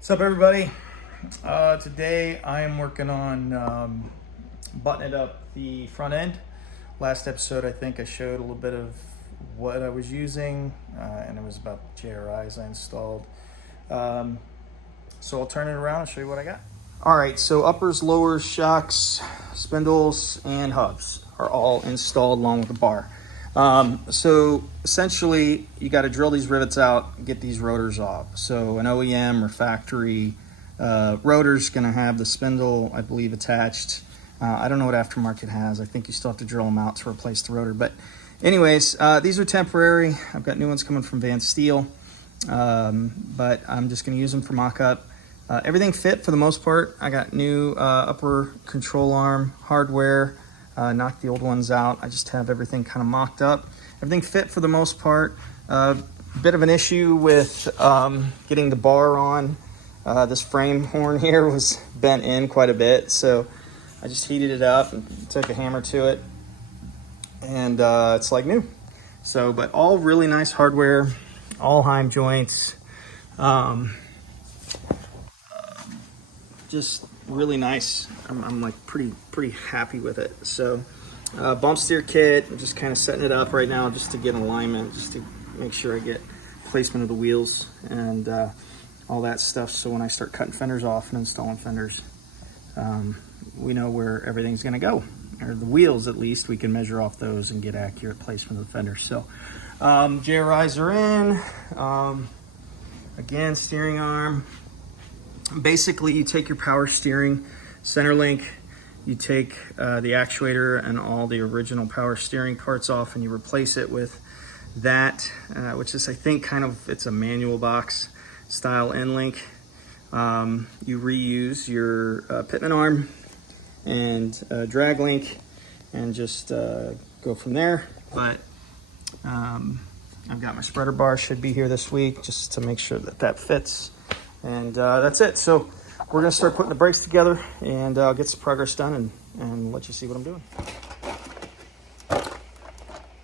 What's up, everybody? Today I am working on buttoning up the front end. Last episode I think I showed a little bit of what I was using and it was about the JRIs I installed. So I'll turn it around and show you what I got. Alright, so uppers, lowers, shocks, spindles, and hubs are all installed along with the bar. So essentially you got to drill these rivets out, get these rotors off. So an OEM or factory rotor's going to have the spindle, I believe, attached. I don't know what aftermarket has. I think you still have to drill them out to replace the rotor. But anyways, these are temporary. I've got new ones coming from Vansteel, but I'm just going to use them for mock-up. Everything fit for the most part. I got new upper control arm hardware. Knocked the old ones out. I just have everything kind of mocked up. Everything fit for the most part. Bit of an issue with getting the bar on. This frame horn here was bent in quite a bit, so I just heated it up and took a hammer to it, and it's like new. So, but all really nice hardware, all Heim joints. Just really nice. I'm like pretty happy with it. So bump steer kit, I'm just kind of setting it up right now just to get alignment, just to make sure I get placement of the wheels and all that stuff, so when I start cutting fenders off and installing fenders, we know where everything's going to go, or the wheels at least. We can measure off those and get accurate placement of the fenders. So JRIs are in. Again, steering arm. Basically, you take your power steering center link, you take the actuator and all the original power steering parts off, and you replace it with that, which is, I think, kind of, it's a manual box style end link. You reuse your pitman arm and drag link and just go from there. But I've got my spreader bar, should be here this week, just to make sure that that fits. And that's it. So we're going to start putting the brakes together, and I'll get some progress done and let you see what I'm doing.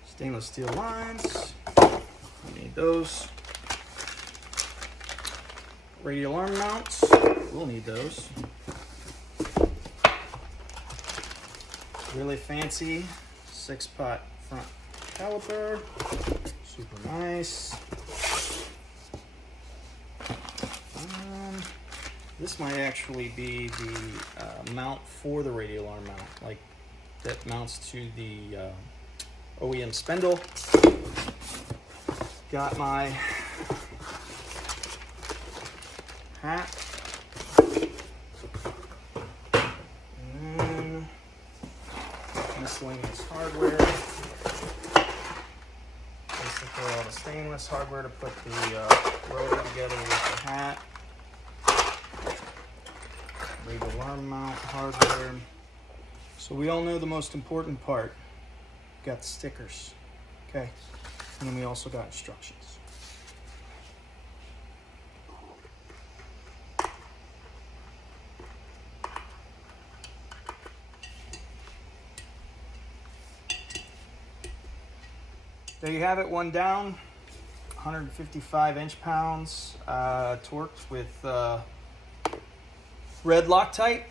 Stainless steel lines. I need those. Radial arm mounts. We'll need those. Really fancy 6-pot front caliper. Super nice. This might actually be the mount for the radial arm mount, like that mounts to the OEM spindle. Got my hat. And then miscellaneous hardware. Basically all the stainless hardware to put the rotor together with the hat. Radial arm mount hardware. So we all know the most important part. Got the stickers, okay? And then we also got instructions. There you have it, one down. 155 inch-pounds, torqued with red Loctite.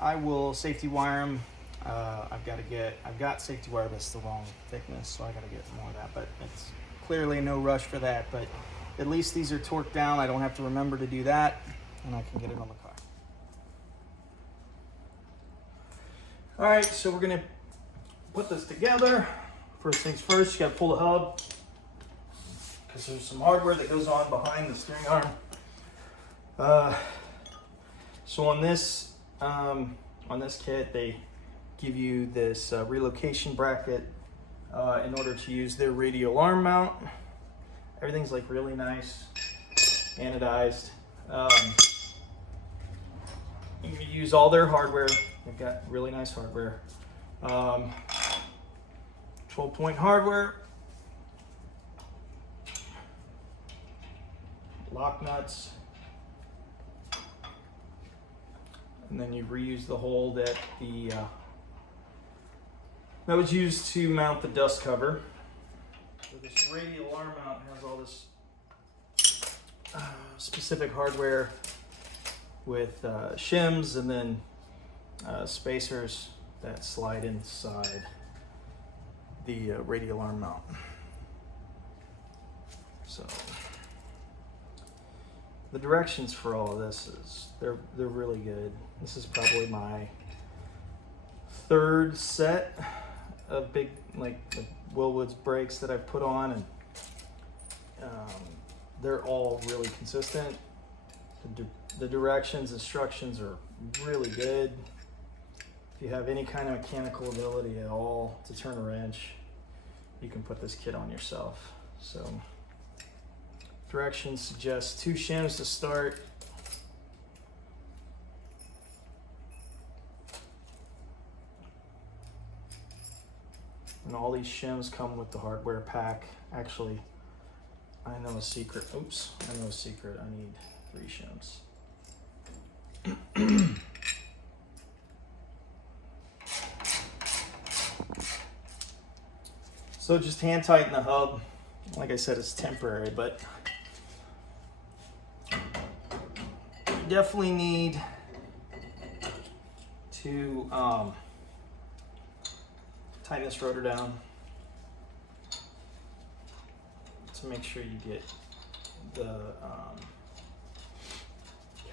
I will safety wire them. I've got safety wire, but it's the wrong thickness, so I gotta get more of that, but it's clearly no rush for that. But at least these are torqued down. I don't have to remember to do that, and I can get it on the car. All right, so we're gonna put this together. First things first, you gotta pull the hub, because there's some hardware that goes on behind the steering arm. So on this kit, they give you this relocation bracket in order to use their radial arm mount. Everything's like really nice, anodized. You can use all their hardware. They've got really nice hardware. 12-point hardware. Lock nuts. And then you reuse the hole that that was used to mount the dust cover. So this radial arm mount has all this specific hardware with shims and then spacers that slide inside the radial arm mount. So the directions for all of this is they're really good. This is probably my third set of big like Wilwood's brakes that I've put on, and they're all really consistent. The directions, instructions are really good. If you have any kind of mechanical ability at all to turn a wrench, you can put this kit on yourself. So directions suggest 2 shims to start. And all these shims come with the hardware pack. Actually, I know a secret. Oops, I know a secret. I need 3 shims. So just hand tighten the hub. Like I said, it's temporary, but you definitely need to tighten this rotor down to make sure you get the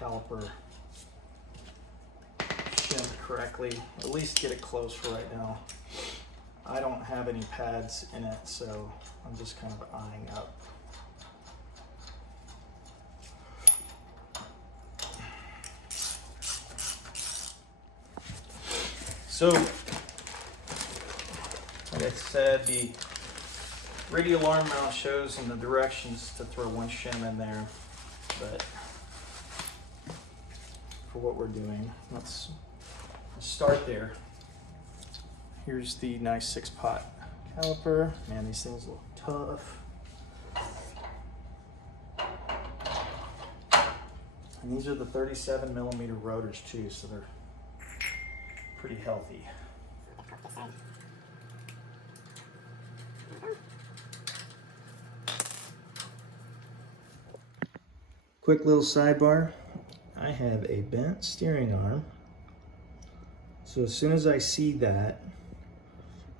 caliper shimmed correctly. At least get it close for right now. I don't have any pads in it, so I'm just kind of eyeing up. So, like I said, the radial arm mount shows in the directions to throw 1 shim in there, but for what we're doing, let's start there. Here's the nice 6-pot caliper. Man, these things look tough. And these are the 37mm rotors too, so they're pretty healthy. Quick little sidebar. I have a bent steering arm. So as soon as I see that,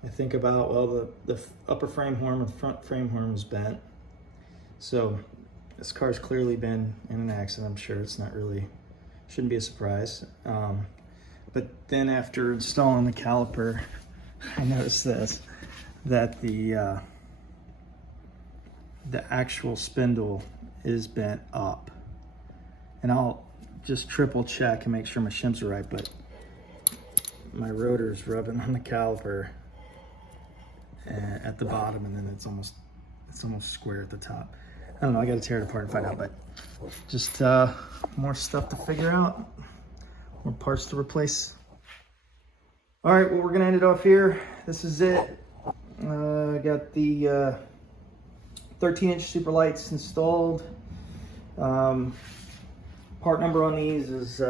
I think about, well, the upper frame horn and front frame horn was bent. So this car's clearly been in an accident. I'm sure it's not really, shouldn't be a surprise. But then after installing the caliper, I noticed this, that the actual spindle is bent up. And I'll just triple check and make sure my shims are right, but my rotor's rubbing on the caliper at the bottom, and then it's almost square at the top. I don't know, I gotta tear it apart and find out, but just more stuff to figure out, more parts to replace. All right, well, we're gonna end it off here. This is it. I got the 13-inch Superlites installed. Part number on these is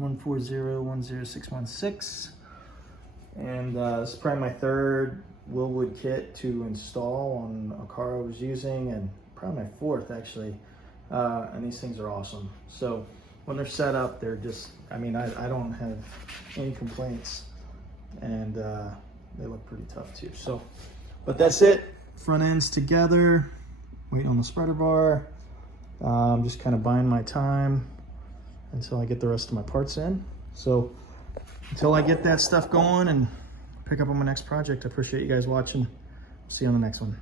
140-10616, and this is probably my third Wilwood kit to install on a car I was using, and probably my fourth actually. And these things are awesome. So when they're set up, they're just, I mean, I don't have any complaints, and they look pretty tough too. So, but that's it. Front ends together, waiting on the spreader bar. I'm just kind of buying my time until I get the rest of my parts in. So until I get that stuff going and pick up on my next project, I appreciate you guys watching. See you on the next one.